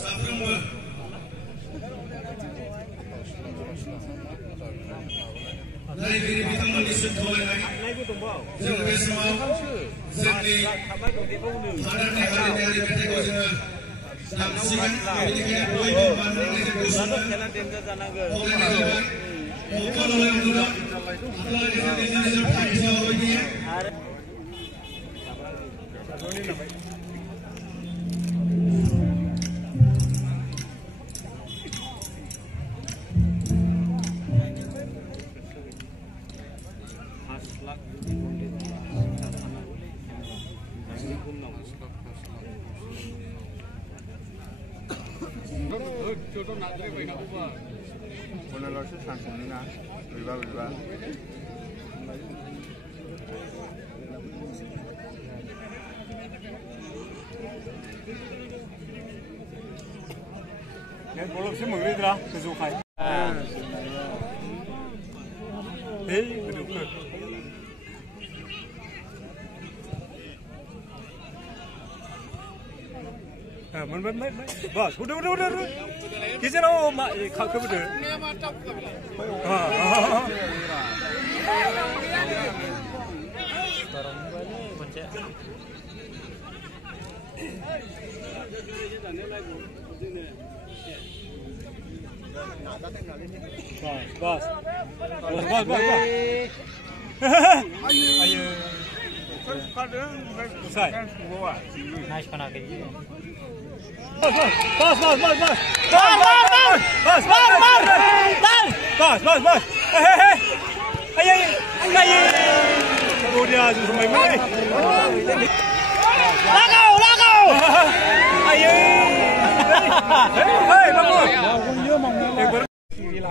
साफ्रोमबो नायगिरि बिथांमोननिसिम खावलायनाय जों बे समाव जोंनि हादरनि हारिमायारि मेथाइखौ जोङो दामसिगोन बेनिखायनो बयबो मानहोनानै जों खावलायनाय जाबाय अखालाय उन्दुला अखालाय निजेर थांखियाव होयनि Unalarsa sansonina, viva. Nên có lộc xếp mừng lên ra, sử dụng khai. Thế, phải được rồi. Mấy. Vâng, udah. Kisah lo mak kau betul. Bos. Ayo. Selesai. Nice panak ini. Bos. Ayo. Kemudian semua ini. Lagau. Ayo. Hei, bagus.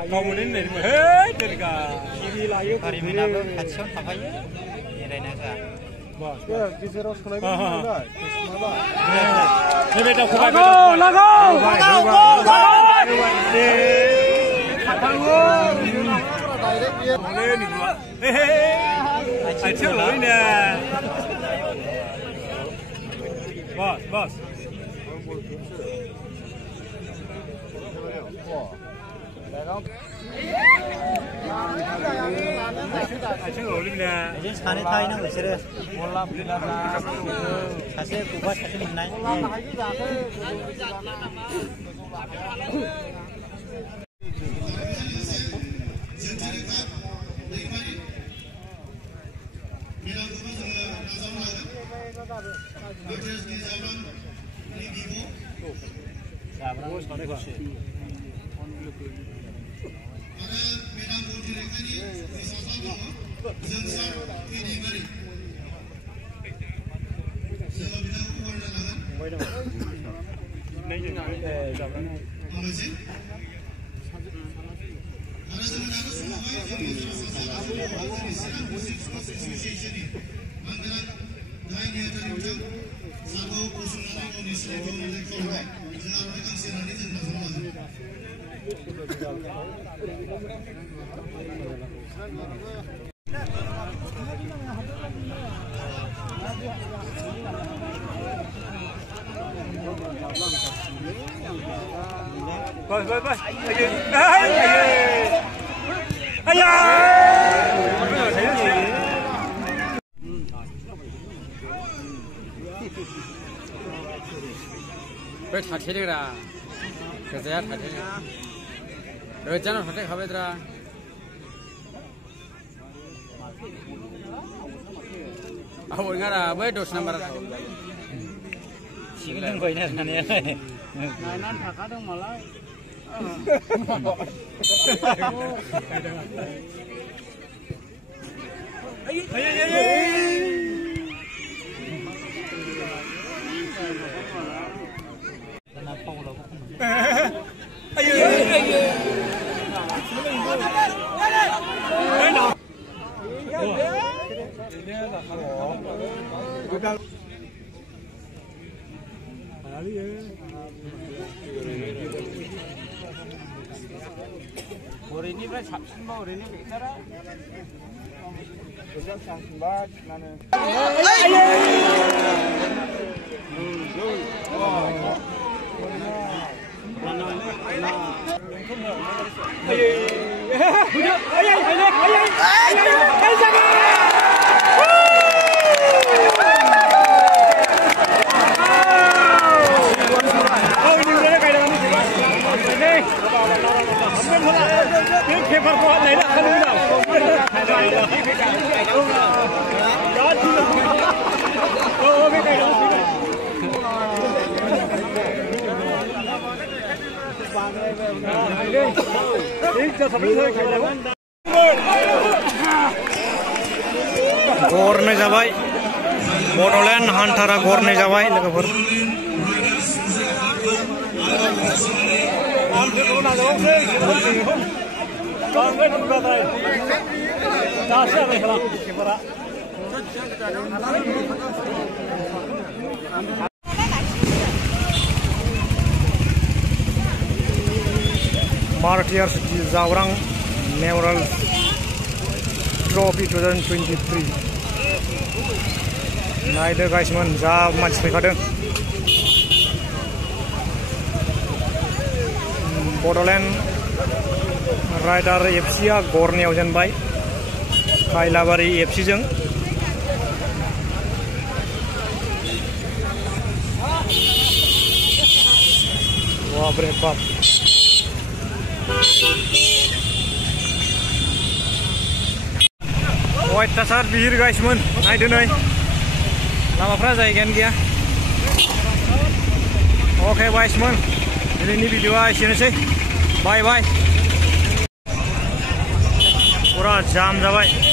Kamu ini hei, derga. Hari ini aku kacau apa ya? Ini naga. Bos. Ya, bisa harus kena ini. Ini beda kubai. Lagau. Kacau loh ini. Bos. 아침을 올립니다. 이제 산에 타 있는 거 싫어. 몰라. 사실 그거 사실 있나요? Bos. Ayo. 왜 다치리라? 그래서야 다치리. 왜 있잖아, 다치 가봐더라. 아, 뭐인가라? 왜 도시나 말아? 지금 거이네, 나네. 난 다 가던 말라. 어린이가 잡신마 어린이 있잖아. 그냥 잡신마 나는. 아유. गरनै जाबाय बड'लेण्ड हान्टारा गरनै जाबाय लोगोफोर Martyrs Zaurang Memorial Trophy 2023 नायदो गाइसमोन जा मानसि फैखादों बड'लेण्ड राइडार एफसीआ गरनैयाव जेनबाय खायलाबारि एफसीजों बाप रे बाप अयथासार बिहिर गाइसमोन नायदो नै लामाफ्रा जायगायानो गैया अके गाइसमोन दिनैनि भिडिअआ एसेनोसै बाय बाय पुरा जाम जाबाय